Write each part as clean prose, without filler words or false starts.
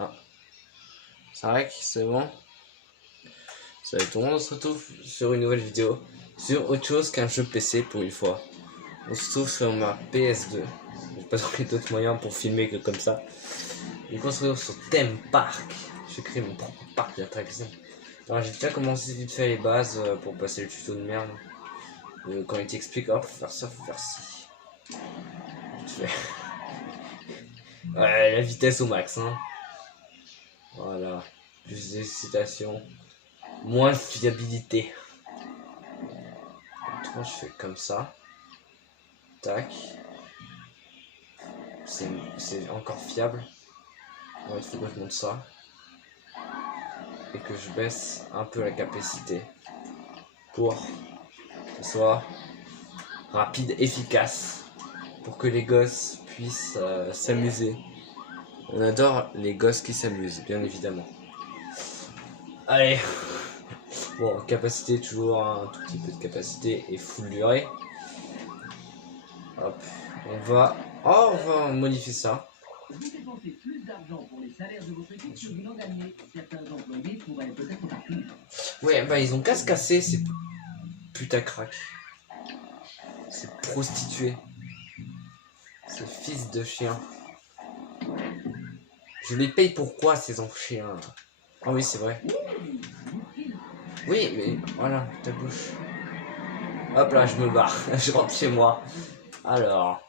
Ah. C'est vrai que c'est bon. Salut tout le monde, on se retrouve sur une nouvelle vidéo. Sur autre chose qu'un jeu PC pour une fois. On se trouve sur ma PS2. J'ai pas trouvé d'autres moyens pour filmer que comme ça. Donc on se retrouve sur Theme Park. J'ai créé mon propre parc d'attractions. Alors j'ai déjà commencé vite fait les bases pour passer le tuto de merde. Quand il t'explique, oh, faut faire ça, faut faire ci. Vite fait. Ouais, la vitesse au max, hein. Voilà. Plus d'excitation. Moins de fiabilité. Moi je fais comme ça. Tac. C'est encore fiable. Ouais, il faut que je monte ça. Et que je baisse un peu la capacité. Pour que ce soit rapide, efficace. Pour que les gosses puissent s'amuser. On adore les gosses qui s'amusent, bien évidemment. Allez. Bon, capacité, toujours un tout petit peu de capacité et full durée. Hop, on va modifier ça. Vous dépensez plus d'argent pour les salaires de votre équipe que vous n'en gagnez. Certains employés pourraient peut-être partir. Ouais, bah ils ont qu'à se casser, ces putacrac. Ces prostituées. Ces fils de chiens. Je les paye pourquoi ces chiens? Ah oui, c'est vrai. Oui, mais voilà, ta bouche. Hop là, je me barre. Je rentre chez moi. Alors.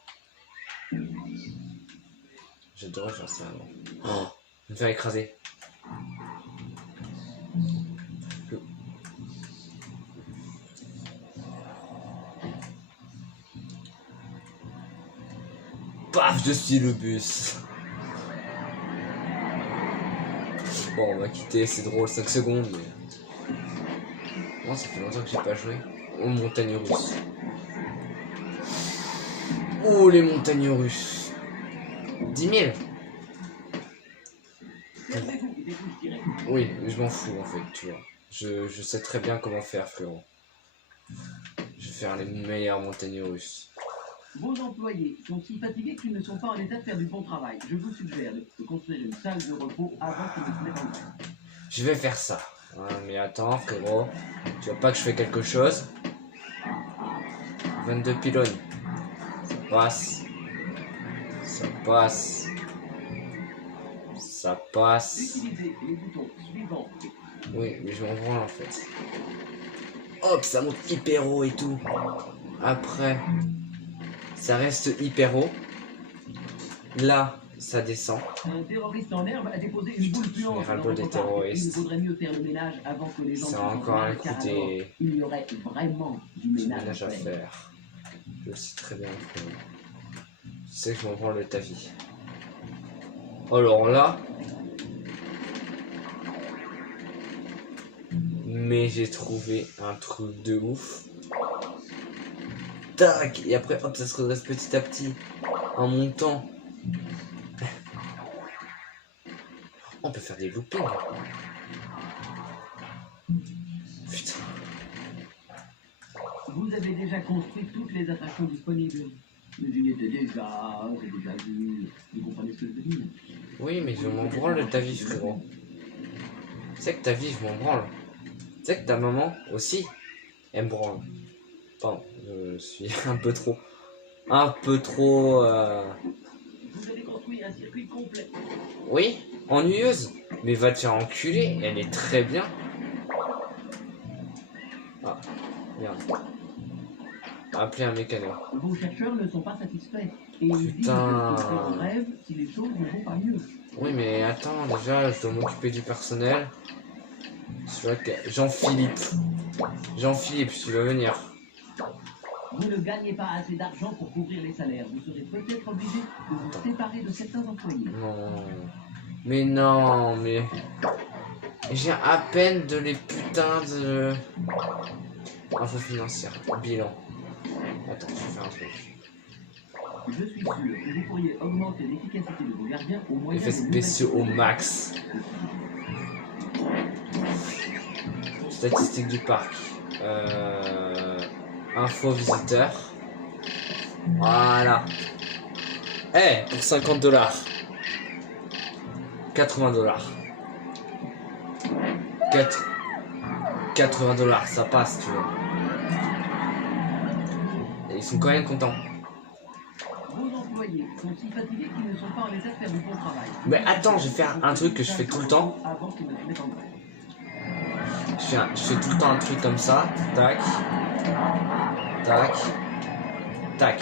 Je devrais faire ça avant. Oh, je vais me faire écraser. Paf, je suis le bus. Bon, on va quitter, c'est drôle, 5 secondes, mais... Moi, ça fait longtemps que j'ai pas joué. Oh, montagne russe. Oh, les montagnes russes. 10 000. Oui, mais je m'en fous, en fait, tu vois. Je sais très bien comment faire, frérot. Je vais faire les meilleures montagnes russes. Vos employés sont si fatigués qu'ils ne sont pas en état de faire du bon travail. Je vous suggère de construire une salle de repos avant qu'ils ne se mettent en grève. Je vais faire ça. Ah, mais attends, frérot. Tu vois pas que je fais quelque chose? 22 pylônes. Ça passe. Ça passe. Ça passe. Utilisez les boutons suivants. Oui, mais je m'en branle en fait. Hop, ça monte hyper haut et tout. Après, ça reste hyper haut. Là, ça descend. Un terroriste en herbe a déposé une boule puante dans ras-le-bol des votre parc. terroristes. Il vaudrait mieux faire le ménage avant que les gens Ça a encore un car coûté. alors, il y aurait vraiment du ménage À faire. Je sais très bien que je sais que je m'en branle de ta vie. Alors là, mais j'ai trouvé un truc de ouf. Tac, et après hop, ça se redresse petit à petit en montant. On peut faire des loopings. Putain. Vous avez déjà construit toutes les attractions disponibles. Mais il était déjà, j'ai déjà vu. Vous comprenez ce que je veux dire? Oui, mais je m'en branle de ta vie, frérot. Tu sais que ta vie, je m'en branle. Tu sais que ta maman aussi, elle me branle. Pardon, je suis un peu trop. Vous avez construit un circuit complet. Oui, ennuyeuse. Mais va te faire enculer, elle est très bien. Ah, merde. Appeler un mécano. Vos chercheurs ne sont pas satisfaits. Et ils disent qu'ils Putain. seraient en grève si les choses ne vont pas mieux. Oui, mais attends, déjà, je dois m'occuper du personnel. Jean-Philippe. Jean-Philippe, tu vas venir. Vous ne gagnez pas assez d'argent pour couvrir les salaires. Vous serez peut-être obligé de vous séparer de certains employés. Non. Mais non, mais... J'ai à peine de les putains de... Info financière. Bilan. Attends, je vais faire un truc. Je suis sûr que vous pourriez augmenter l'efficacité de vos gardiens au moyen Effets spéciaux au max. Statistiques du parc. Info visiteur. Voilà. Eh, pour 50 $. $80. 80$, ça passe, tu vois. Et ils sont quand même contents. Vos employés sont si fatigués qu'ils ne sont pas en état de faire du bon travail. Mais attends, je vais faire un truc que je fais tout le temps. Avant qu'ils ne se mettent en grève. Je fais tout le temps un truc comme ça. Tac. Tac. Tac.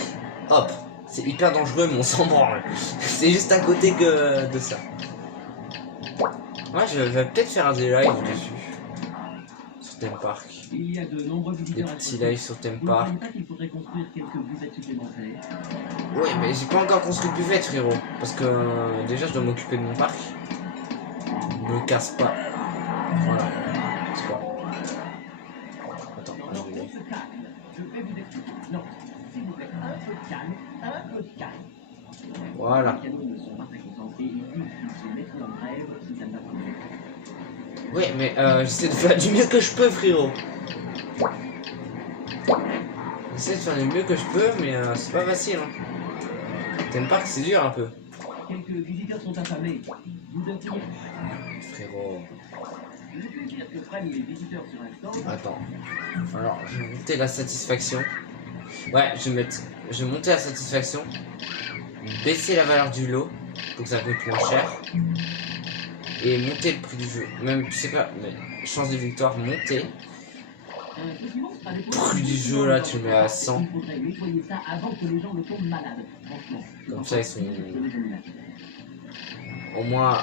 Hop. C'est hyper dangereux, mais on s'en branle. C'est juste à côté que de ça. Ouais, je vais peut-être faire des lives dessus. Sur Theme Park. Il y a de nombreux Des visiteurs à petits Stockholm. lives sur Theme Vous ne Park. croyez pas qu'il faudrait construire quelques buvettes supplémentaires? Ouais, mais j'ai pas encore construit de buvette, frérot. Parce que déjà, je dois m'occuper de mon parc. Ne me casse pas. Voilà. C'est quoi? Attends, Non, je non, vais- on se calme. Je vais vous expliquer. Non, s'il vous plaît, un peu de calme, un peu de calme. Voilà. Les canaux ne sont pas très concentrés, ils disent qu'ils se mettront en grève si ça ne va pas mieux. Ouais, mais j'essaie de faire du mieux que je peux, frérot. J'essaie de faire du mieux que je peux, mais c'est pas facile. Hein. Theme Park, c'est dur un peu. Quelques visiteurs sont affamés. Vous devriez... Frérot. Le plaisir que prennent les visiteurs sur un stand... Attends. Alors, je vais monter la satisfaction. Ouais, je vais monter la satisfaction. Baisser la valeur du lot pour que ça coûte moins cher. Et monter le prix du jeu. Même, je sais pas, mais chance de victoire, monter. Prix du jeu, là, tu le mets à 100. Il faudrait nettoyer ça avant que les gens ne tombent malades. Franchement. Comme ça, ils sont au moins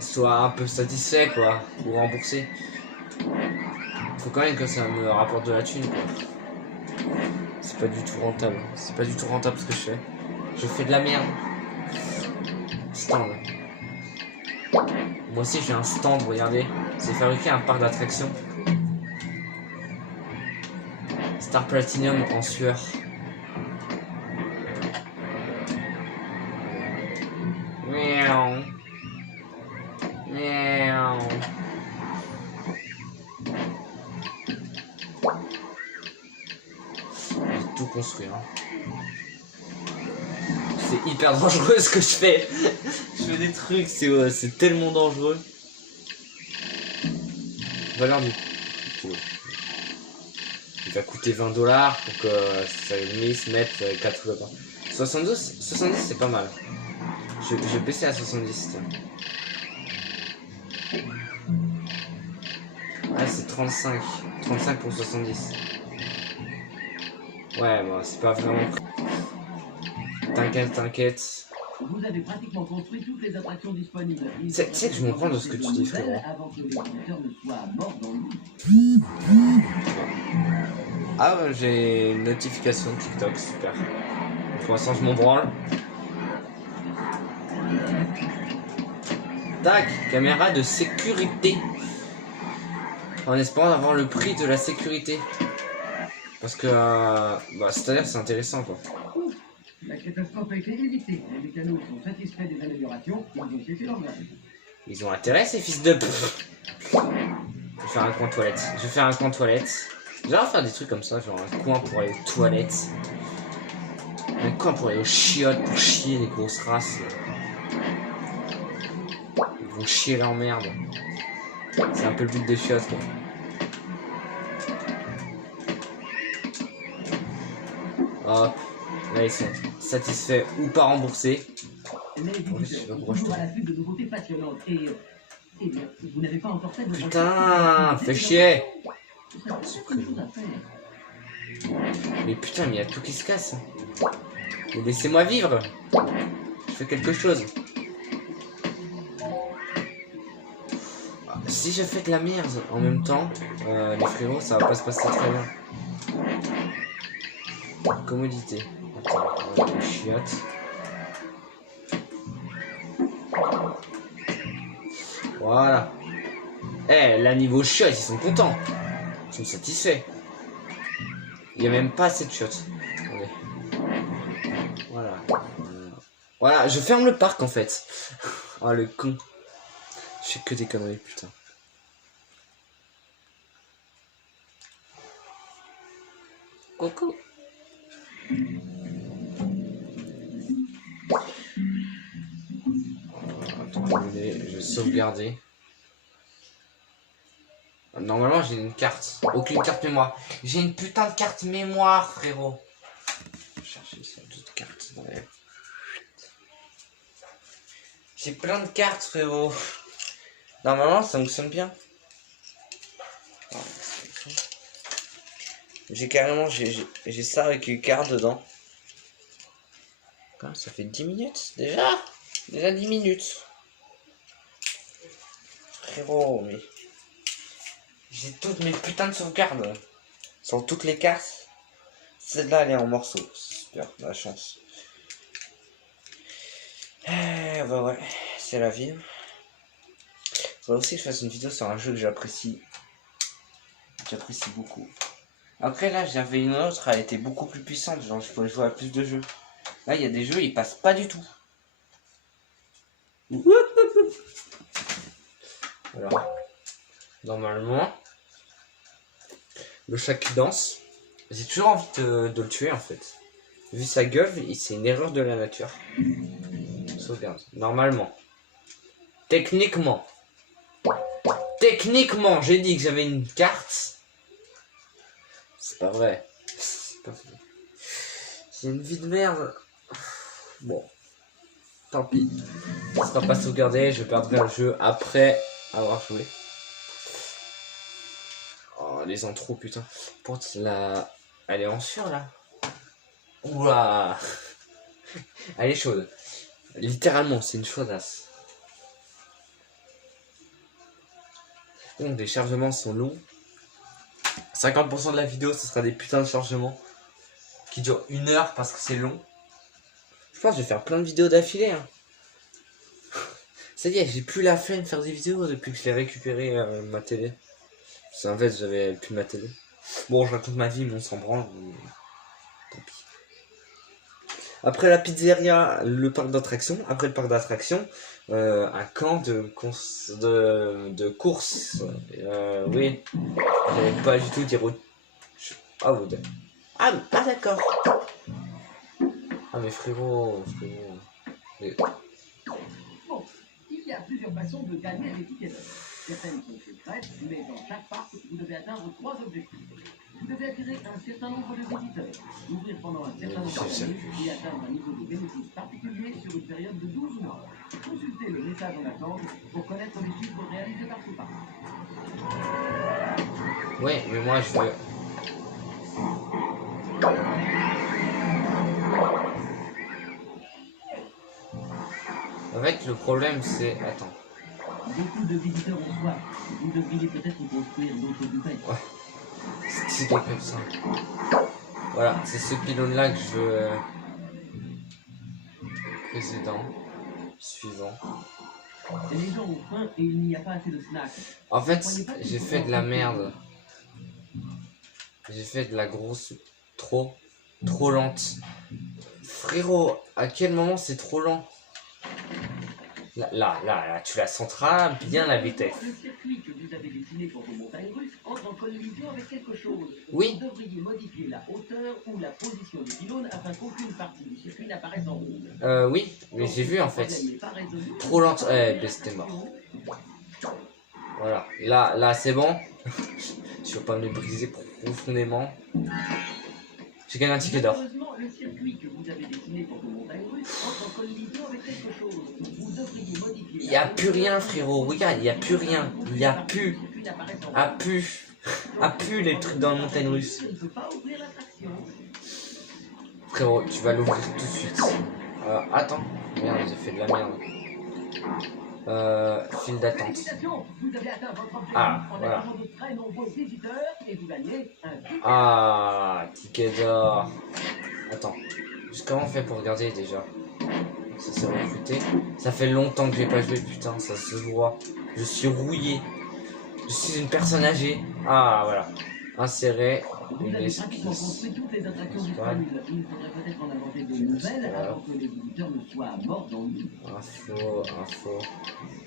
soit un peu satisfaits, quoi, ou remboursés. Faut quand même que ça me rapporte de la thune, quoi. C'est pas du tout rentable. C'est pas du tout rentable ce que je fais. Je fais de la merde. Stand. Moi aussi j'ai un stand, regardez. C'est fabriqué un parc d'attractions. Star Platinum en sueur. Miaou. Miaou. J'ai tout construit. Hein. C'est hyper dangereux ce que je fais. Je fais des trucs, c'est tellement dangereux. Valeur du coup. Il va coûter $20 pour que ça se mette 4 dedans. 70 c'est pas mal. Je vais baisser à 70. Tiens. Ah, c'est 35. 35 pour 70. Ouais, bon, c'est pas vraiment. T'inquiète, t'inquiète. Vous avez pratiquement construit toutes les attractions disponibles. Tu sais que je me prends de ce que tu dis, frérot. Avant que les visiteurs ne soient morts dans l'eau. Ah, ouais, j'ai une notification de TikTok, super. Pour l'instant, je m'en branle. Tac, caméra de sécurité. En espérant avoir le prix de la sécurité. Parce que, bah, c'est-à-dire c'est intéressant, quoi. La catastrophe a été évitée. Les mécanos sont satisfaits des améliorations. Ils ont cessé leur grève. Ils ont intérêt, ces fils de... Je vais faire un coin toilette. Je vais faire un coin toilette. J'aimerais faire des trucs comme ça, genre un coin pour aller aux toilettes. Un coin pour aller aux chiottes, pour chier les grosses races. Ils vont chier leur merde. C'est un peu le but des chiottes, quoi. Hop. Là, ils sont satisfaits ou pas remboursés. Les visiteurs sont toujours à l'affût de nouveautés passionnantes. Et bien, vous n'avez pas encore fait de... Putain, fais chier. Ça fait quelque chose à faire. Mais putain, mais il y a tout qui se casse. Mais laissez-moi vivre. Je fais quelque chose. Si je fais de la merde en même temps, les frérots, ça va pas se passer très bien. Commodité. Attends, les chiottes. Voilà. Eh, là, niveau chiottes, ils sont contents. Ils sont satisfaits. Il n'y a même pas assez de chiottes. Attendez. Voilà. Voilà, je ferme le parc en fait. Oh le con. Je fais que des conneries, putain. Coucou. Attends. Je vais sauvegarder. Normalement j'ai une carte. Aucune carte mémoire. J'ai une putain de carte mémoire, frérot. Je vais chercher sur d'autres cartes dans les... J'ai plein de cartes, frérot. Normalement ça fonctionne bien. J'ai carrément... J'ai ça avec une carte dedans. Quoi, ça fait 10 minutes déjà? Déjà 10 minutes. Frérot, mais... J'ai toutes mes putains de sauvegardes sur toutes les cartes. Celle-là, elle est en morceaux. Super, la chance. Bah ouais, c'est la vie. Faudrait aussi que je fasse une vidéo sur un jeu que j'apprécie. J'apprécie beaucoup. Après là, j'avais une autre, elle était beaucoup plus puissante. Genre, je pourrais jouer à plus de jeux. Là, il y a des jeux, ils passent pas du tout. Voilà. Normalement... Le chat qui danse, j'ai toujours envie de le tuer en fait. Vu sa gueule, c'est une erreur de la nature. Sauvegarde. Normalement. Techniquement, j'ai dit que j'avais une carte. C'est pas vrai. J'ai une vie de merde. Bon. Tant pis. Ça sera pas sauvegardé, je perdrai le jeu après avoir joué. Les intros, putain. Porte la... Elle est en sueur là. Ouah. Elle est chaude. Littéralement, c'est une chaudasse. Donc les chargements sont longs. 50% de la vidéo, ce sera des putains de chargements qui durent 1 heure parce que c'est long. Je pense que je vais faire plein de vidéos d'affilée. Hein. C'est-à-dire, j'ai plus la flemme de faire des vidéos depuis que je l'ai récupéré ma télé. C'est en fait, j'avais plus ma télé. Bon, je raconte ma vie, mais on s'en branle. Tant pis. Après la pizzeria, le parc d'attractions. Après le parc d'attractions, un camp de course. Oui. J'avais pas du tout dire. Ah, vous deux. Ah, d'accord. Ah, mais frérot. Mais... Bon, il y a plusieurs façons de gagner les tickets d'heure. Certaines sont secrètes, mais dans chaque parc, vous devez atteindre 3 objectifs. Vous devez attirer un certain nombre de visiteurs, ouvrir pendant un certain nombre d'années et atteindre un niveau de bénéfice particulier sur une période de 12 mois. Consultez le message en attente pour connaître les chiffres réalisés par ce parc. Ouais, mais moi je veux... En fait, le problème c'est... Attends. Beaucoup de visiteurs ont soif. Vous devriez peut-être construire d'autres buvettes. Ouais. C'est comme ça. Voilà, c'est ce pylône-là que je veux... Précédent. Suivant. Les gens ont faim et il n'y a pas assez de snacks. En fait, j'ai fait de la merde. J'ai fait de la grosse... Trop lente. Frérot, à quel moment c'est trop lent? Là, tu la centras bien la vitesse. Le circuit que vous avez dessiné pour vos montagnes russes entre en collision avec quelque chose. Oui. Vous devriez modifier la hauteur ou la position du pylône afin qu'aucune partie du circuit n'apparaisse en rouge. Oui, mais j'ai vu en fait. Trop lente. Ben c'était mort. Voilà. Là c'est bon. Je veux pas me briser profondément. J'ai gagné un ticket d'or. Le circuit que vous avez dessiné pour vos montagnes russes entre en collision avec quelque chose. Vous devriez modifier. Il n'y a plus rien, frérot. Regarde, il n'y a plus rien. Il n'y a plus. Les trucs dans la montagne russe. Frérot, tu vas l'ouvrir tout de suite. Attends. Merde, j'ai fait de la merde. File d'attente. Ah, voilà. Ah, ticket d'or. Attends. Comment on fait pour regarder déjà? Ça s'est recruté. Ça fait longtemps que j'ai pas joué, putain, ça se voit. Je suis rouillé. Je suis une personne âgée. Ah, voilà. Insérer une esquisse. Info.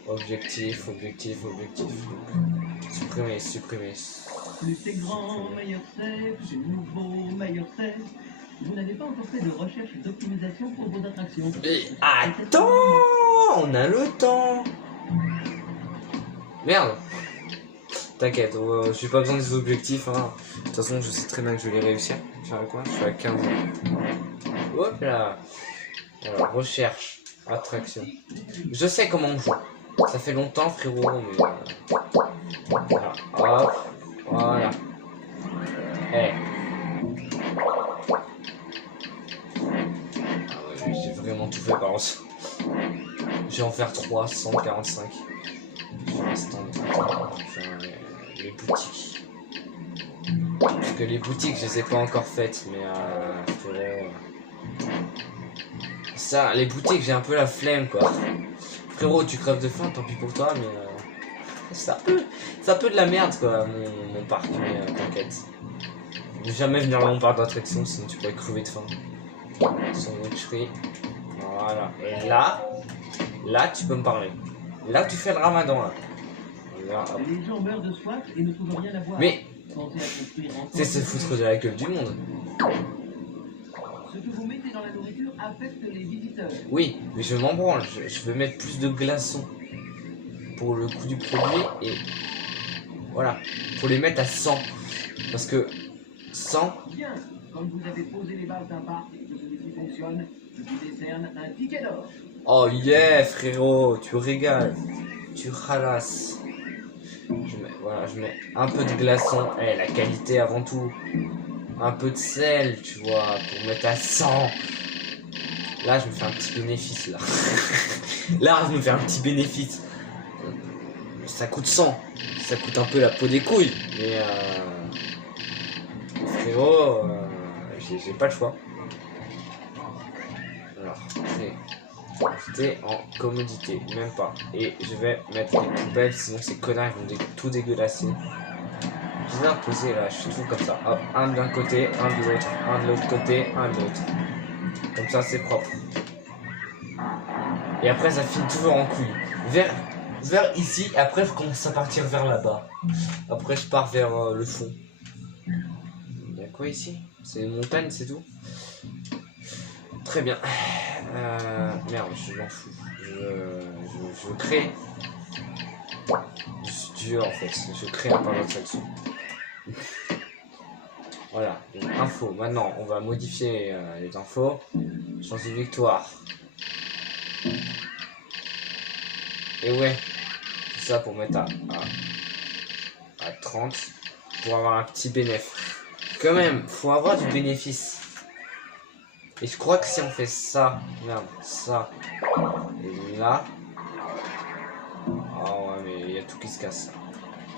Objectif. Supprimer. Plus c'est grand, meilleur c'est, plus nouveau, meilleur c'est. Vous n'avez pas encore fait de recherche d'optimisation pour vos attractions. Attends, on a le temps. Merde. T'inquiète, j'ai pas besoin des objectifs. Hein. De toute façon, je sais très bien que je vais les réussir. Je suis à quoi? Je suis à 15 ans. Hop là. Alors, recherche. Attraction. Je sais comment on joue. Ça fait longtemps, frérot, mais... Voilà. Hop. Voilà. Eh. Ah ouais, j'ai vraiment tout fait par contre. Je vais en faire 345. Pour l'instant, enfin, les boutiques. Parce que les boutiques, je les ai pas encore faites, mais frérot, ça, les boutiques, j'ai un peu la flemme, quoi. Frérot, tu crèves de faim, tant pis pour toi, mais c'est un peu de la merde, quoi, mon parc, mais t'inquiète. Ne jamais venir dans mon parc d'attraction, sinon tu pourrais crever de faim. Sandwicherie. Voilà. Et là, tu peux me parler. Là, tu fais le ramadan, là. Là, Les gens meurent de soif et ne trouvent rien à boire. mais c'est se foutre de la gueule du monde. Ce que vous mettez dans la nourriture affecte les visiteurs. Oui, mais je m'en branle. Je veux mettre plus de glaçons pour le coût du produit et voilà, pour les mettre à 100. Parce que 100. Bien, comme vous avez posé les bases d'un parc et que celui-ci fonctionne, je vous décerne un ticket d'or. Oh yeah, frérot, tu régales, tu ralasses. Je mets un peu de glaçon, la qualité avant tout. Un peu de sel, tu vois, pour mettre à 100. Là, je me fais un petit bénéfice, là. Là, je me fais un petit bénéfice. Ça coûte 100. Ça coûte un peu la peau des couilles. Mais, frérot, j'ai pas le choix. Alors, c'était en commodité, même pas. Et je vais mettre les poubelles, sinon ces connards vont tout dégueulasser. Je viens de poser là, je suis tout comme ça. Hop, un d'un côté, un de l'autre, un de l'autre côté, un de l'autre. Comme ça, c'est propre. Et après, ça finit toujours en couille. Vers ici, après, je commence à partir vers là-bas. Après, je pars vers le fond. Il y a quoi ici? C'est une montagne, c'est tout? Très bien. Merde, je m'en fous. Je crée. Je suis dur en fait. Je crée un parc d'attraction. Voilà. Donc, info. Maintenant, on va modifier les infos. Chance de victoire. Et ouais. Tout ça pour mettre à 30. Pour avoir un petit bénéfice. Quand même, faut avoir du bénéfice. Et je crois que si on fait ça, merde, ça, et là... Oh ouais, mais il y a tout qui se casse.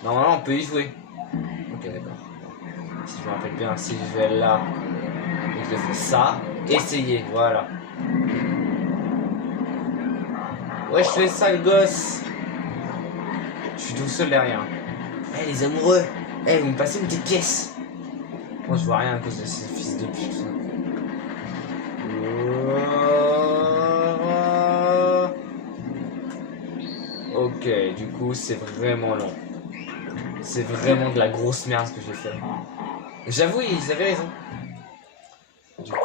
Normalement, on peut y jouer. Ok, d'accord. Si je me rappelle bien, si je vais là, et que je fais ça, essayer, voilà. Ouais, je fais ça, le gosse. Je suis tout seul derrière. Eh, les amoureux, vous me passez une petite pièce. Moi, je vois rien à cause de ces fils de pute. Ok, du coup, c'est vraiment long. C'est vraiment de la grosse merde ce que j'ai fait. J'avoue, ils avaient raison. Du coup.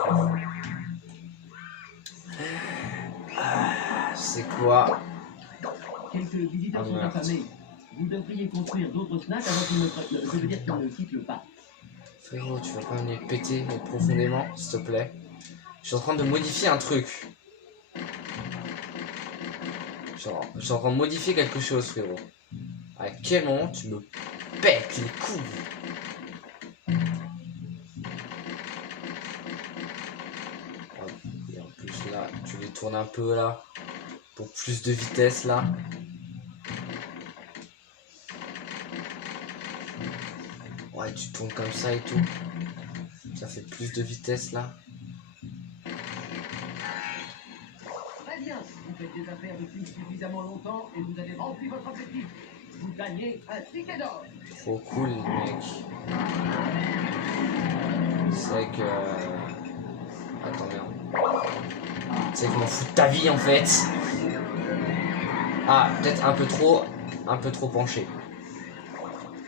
C'est quoi? Quelques visiteurs sont affamés. Vous devriez construire d'autres snacks avant qu'ils ne quittent le parc. Frérot, tu vas pas me les péter profondément, s'il te plaît. Je suis en train de modifier un truc. Je suis en train de modifier quelque chose, frérot. À quel moment tu me pètes les couilles? Et en plus là, tu les tournes un peu là. Pour plus de vitesse là. Ouais, tu tournes comme ça et tout. Ça fait plus de vitesse là. Très bien, vous faites des affaires depuis suffisamment longtemps et vous avez rempli votre objectif. Vous gagnez un ticket d'or. Trop cool, mec. C'est que... Attends, merde. C'est que je m'en fous de ta vie en fait. Ah, peut-être un peu trop penché.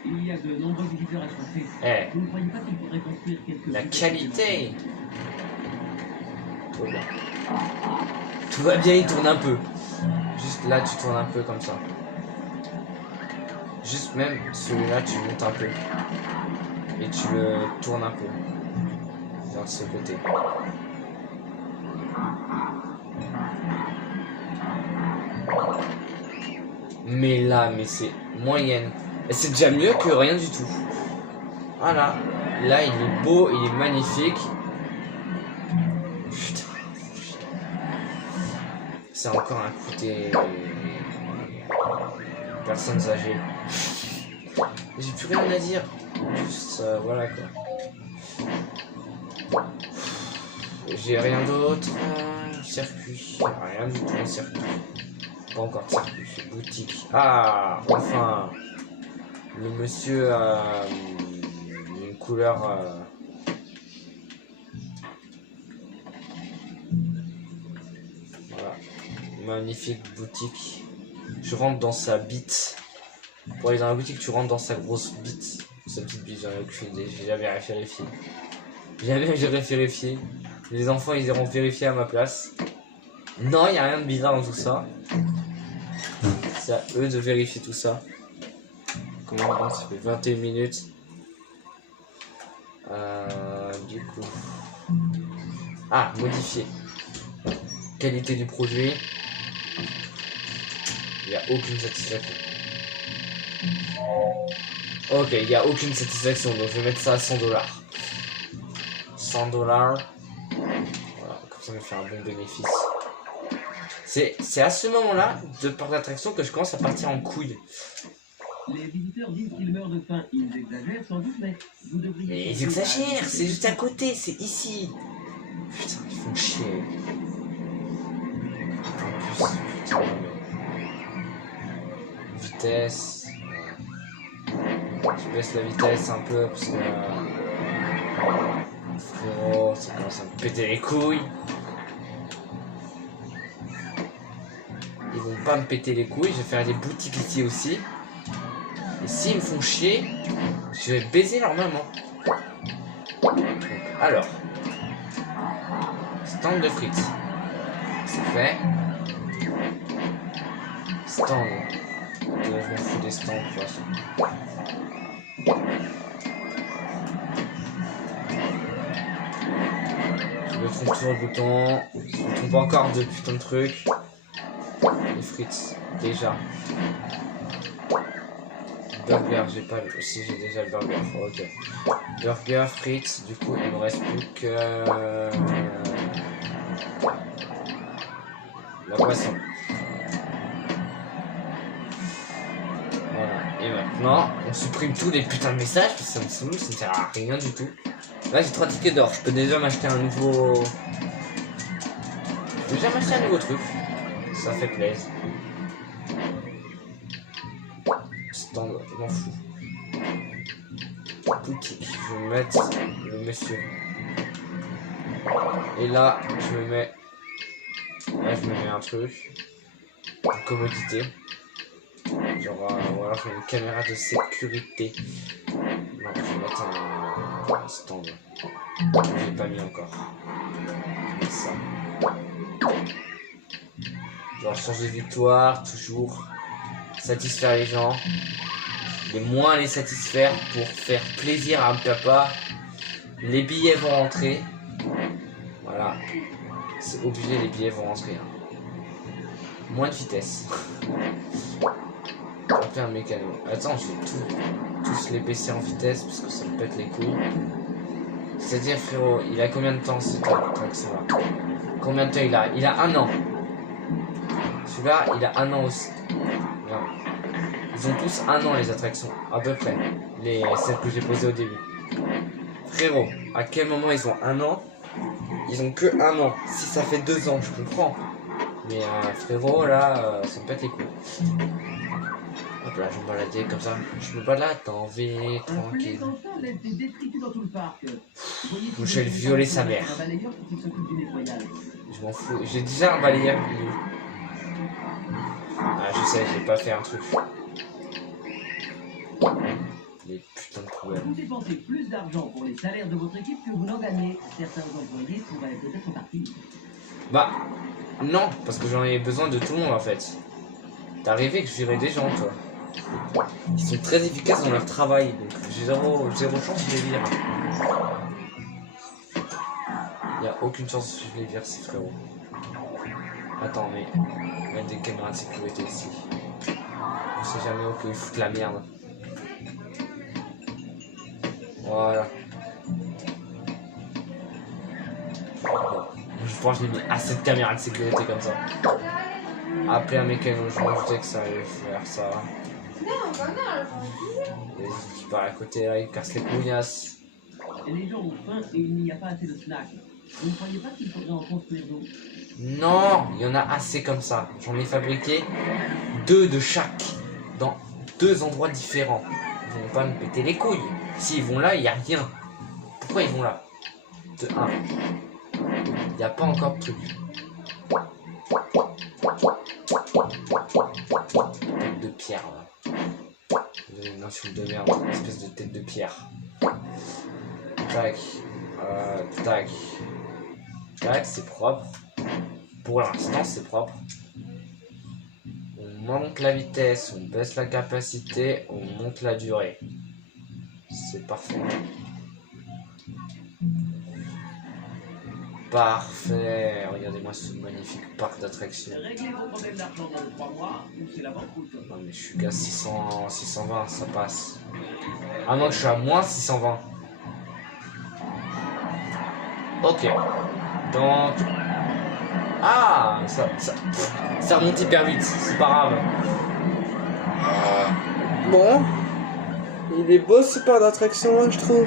Il y a de nombreux visiteurs à chercher. Eh, Vous ne croyez pas qu'il faudrait construire quelque la chose qualité. Tout va bien. Tout va bien, il tourne un peu. Juste là, tu tournes un peu comme ça. Juste même celui-là, tu montes un peu. Et tu le tournes un peu. Vers ce côté. Mais là, mais c'est moyenne. Et c'est déjà mieux que rien du tout. Voilà. Là, il est beau, il est magnifique. Putain. C'est encore un coup des personnes âgées. J'ai plus rien à dire. Juste, voilà quoi. J'ai rien d'autre. Circuit. Rien du tout, circuit. Pas encore de circuit. Boutique. Ah, enfin. Le monsieur a une couleur. Voilà. Magnifique boutique. Je rentre dans sa bite. Pour aller dans la boutique, tu rentres dans sa grosse bite. Sa petite bite, j'en ai aucune idée. J'ai jamais vérifié. Jamais j'ai vérifié. Les enfants, ils iront vérifier à ma place. Non, il n'y a rien de bizarre dans tout ça. C'est à eux de vérifier tout ça. Comment ça fait 21 minutes. Du coup. Ah, modifier. Qualité du produit. Il n'y a aucune satisfaction. Ok, il n'y a aucune satisfaction, donc je vais mettre ça à 100 $. 100 $. Voilà, comme ça, me fait un bon bénéfice. C'est à ce moment-là, de par l'attraction, que je commence à partir en couille. Les visiteurs disent qu'ils meurent de faim. Ils exagèrent sans doute, mais vous devriez... Mais ils exagèrent, c'est juste à côté, c'est ici. Putain, ils font chier. En plus, putain, mais... Vitesse. Je baisse la vitesse un peu parce que... frérot, ça commence à me péter les couilles. Ils vont pas me péter les couilles, je vais faire des boutiques ici aussi. Et s'ils me font chier, je vais baiser leur maman. Donc, alors, stand de frites. C'est fait. Stand. Je m'en fous des stands de toute façon. Je me trompe toujours le bouton. Je me trompe encore de putain de trucs. Les frites, déjà. Burger, j'ai pas le... Si, j'ai déjà le burger, ok. Burger, frites, du coup, il me reste plus que... la boisson. Voilà, et maintenant, on supprime tous les putains de messages, parce que ça me saoule, ça ne sert à rien du tout. Là, j'ai 3 tickets d'or, je peux déjà m'acheter un nouveau... Je peux déjà m'acheter un nouveau truc. Ça fait plaisir. Stand, je m'en fous. Boutique, je vais mettre le monsieur. Et là, je me mets... Là, je me mets un truc. Une commodité. Genre, voilà, je mets une caméra de sécurité. Non, je vais mettre un stand. J'ai pas mis encore. Je vais mettre ça. Genre, chance de victoire, toujours. Satisfaire les gens. Mais moins les satisfaire pour faire plaisir à un papa. Les billets vont rentrer. Voilà. C'est obligé, les billets vont rentrer. Hein. Moins de vitesse. Appeler un mécano. Attends, je vais tous les baisser en vitesse parce que ça me pète les couilles. C'est-à-dire, frérot, il a combien de temps cette attraction-là? Combien de temps il a? Il a 1 an. Celui-là, il a 1 an aussi. Non. Ils ont tous 1 an, les attractions, à peu près. Celles que j'ai posées au début. Frérot, à quel moment ils ont 1 an? Ils ont que 1 an. Si ça fait 2 ans, je comprends. Mais frérot, là, ça me pète les couilles. Hop là, je vais me balader comme ça. Je me balade en V, tranquille. Je vais violer sa mère. Je m'en fous. J'ai déjà un balayeur. Ah, je sais, j'ai pas fait un truc. Les putains de problèmes. Vous dépensez plus d'argent pour les salaires de votre équipe que vous n'en gagnez. Certains employés pourraient peut-être partir. Bah, non, parce que j'en ai besoin de tout le monde en fait. T'es arrivé que je virais des gens, toi. Ils sont très efficaces dans leur travail, donc j'ai zéro chance de les vire. Il n'y a aucune chance que je les vire, ces frérots. Attends, mais on va mettre des caméras de sécurité ici. On sait jamais où ils foutent la merde. Voilà. Bon, je pense que j'ai mis assez de caméras de sécurité comme ça. Appeler un mécano, je me disais que ça allait faire ça. Les qui partent à côté là, ils cassent les couillasses. Les gens ont faim et il n'y a pas assez de snacks. Vous ne croyez pas qu'il faudrait en construire d'autres? Non, il y en a assez comme ça. J'en ai fabriqué 2 de chaque, dans 2 endroits différents. Ils vont pas me péter les couilles. S'ils vont là, il n'y a rien. Pourquoi ils vont là? De 1. Il n'y a pas encore de truc. Tête de pierre là. Vous avez une insulte de merde, une espèce de tête de pierre. Tac. Tac. Tac, c'est propre. Pour l'instant, c'est propre. On monte la vitesse, on baisse la capacité, on monte la durée. C'est parfait. Parfait. Regardez-moi ce magnifique parc d'attractions. Réglez vos problèmes d'argent dans 3 mois ou c'est la banqueroute. Non mais je suis qu'à 620, ça passe. Ah non, je suis à moins 620. Ok. Donc... Ah, ça remonte hyper vite, c'est pas grave. Bon. Il est beau ce parc d'attraction, je trouve.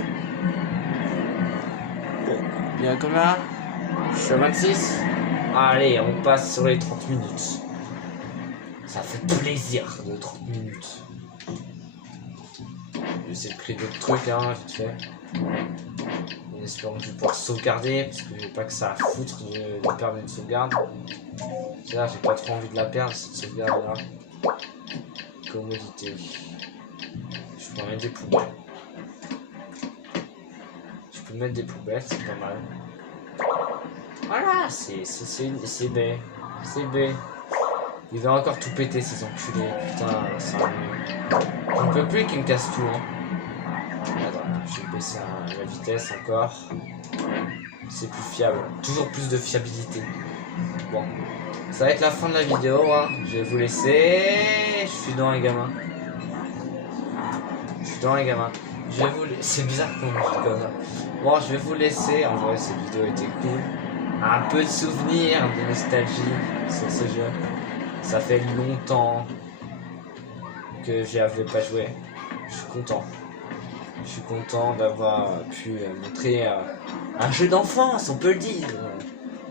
Il y a combien? Je suis à 26. Allez, on passe sur les 30 minutes. Ça fait plaisir de 30 minutes. Je vais essayer de créer d'autres trucs, hein, vite fait. En espérant que je vais pouvoir sauvegarder, parce que j'ai pas que ça à foutre de perdre une sauvegarde. Là, j'ai pas trop envie de la perdre, cette sauvegarde là. Commodité. Je peux mettre des poubelles. Je peux mettre des poubelles, c'est pas mal. Voilà, c'est B. C'est B. Il va encore tout péter ces enculés. Putain, ça. J'en peux plus qu'ils me cassent tout, hein. Attends, je vais baisser la vitesse encore. C'est plus fiable. Toujours plus de fiabilité. Bon. Ça va être la fin de la vidéo, hein. Je vais vous laisser. Je suis dans les gamins. Je vais vous laisser. C'est bizarre qu'on me comme ça. Bon, je vais vous laisser. En vrai, cette vidéo était cool. Un peu de souvenirs, de nostalgie sur ce jeu. Ça fait longtemps que j'y avais pas joué. Je suis content. Je suis content d'avoir pu montrer un jeu d'enfance, on peut le dire.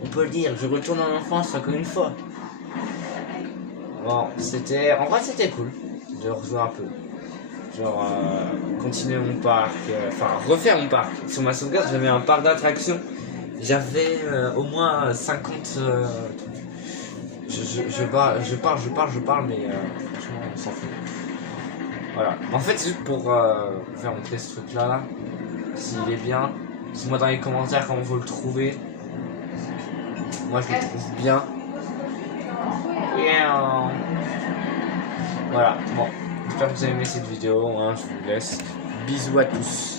On peut le dire, je retourne en enfance encore une fois. Bon, c'était... En vrai, c'était cool de rejouer un peu. Genre, continuer mon parc, enfin, refaire mon parc. Sur ma sauvegarde, j'avais un parc d'attractions. J'avais au moins 50 trucs. Je parle, mais franchement, on s'en fout. Voilà. En fait, c'est juste pour vous faire montrer ce truc-là, s'il est bien. Dites-moi dans les commentaires comment vous le trouvez. Moi, je le trouve bien. Yeah. Voilà. Bon. J'espère que vous avez aimé cette vidéo. Hein, je vous laisse. Bisous à tous.